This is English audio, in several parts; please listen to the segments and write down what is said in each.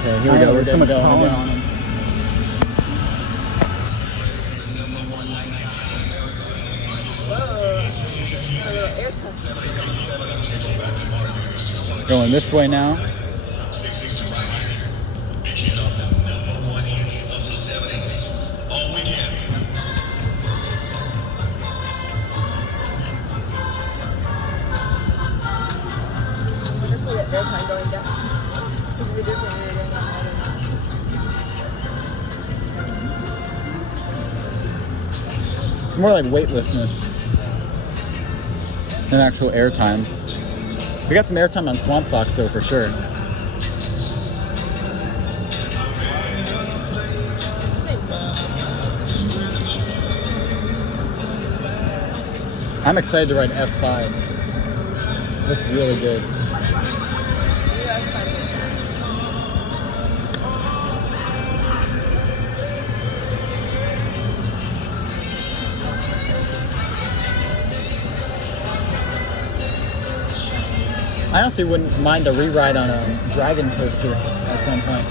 Okay, here we go. There's so much pollen on him. Going this way now. It's more like weightlessness than actual airtime. We got some airtime on Swamp Fox though, for sure. I'm excited to ride F5. Looks really good. I honestly wouldn't mind a re-ride on a Dragon coaster at some point.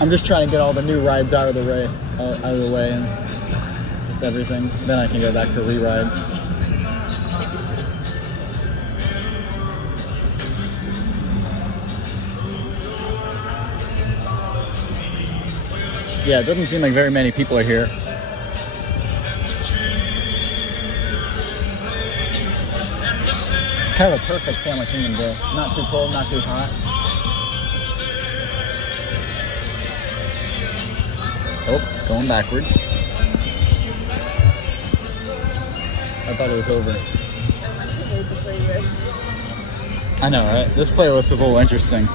I'm just trying to get all the new rides out of the way, and just everything. Then I can go back to re-rides. Yeah, it doesn't seem like very many people are here. Kind of a perfect Family Kingdom day. Not too cold, not too hot. Oh, going backwards. I thought it was over. I know, right? This playlist is a little interesting.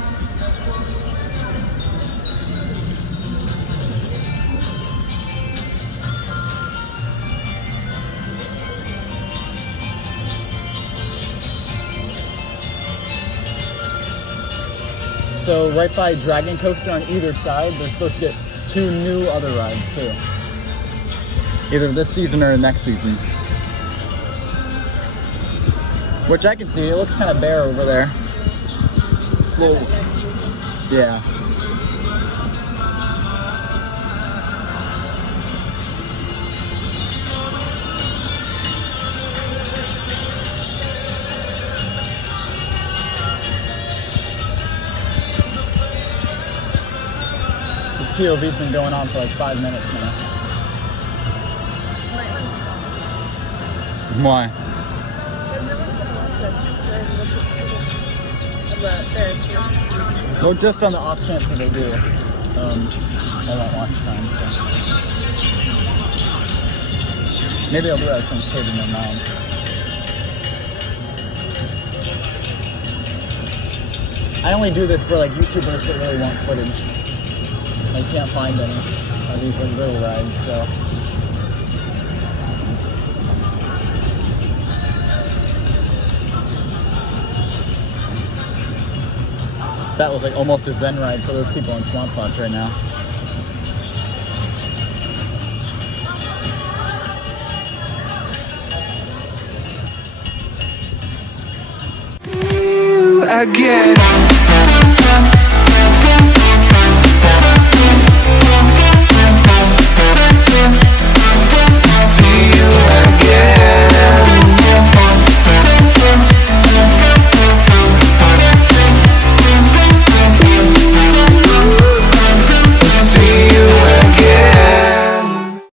So right by Dragon Coaster on either side, they're supposed to get 2 new other rides too. Either this season or next season. Which I can see, it looks kind of bare over there. Whoa. Yeah. POV's been going on for like 5 minutes now. Why? Well, just on the off chance that they do. I won't watch time. So. Maybe I'll do that some kid in their mind. I only do this for like YouTubers that really want footage. I can't find any of these little rides, so. That was like almost a zen ride for those people in Swamp Fox right now. Again.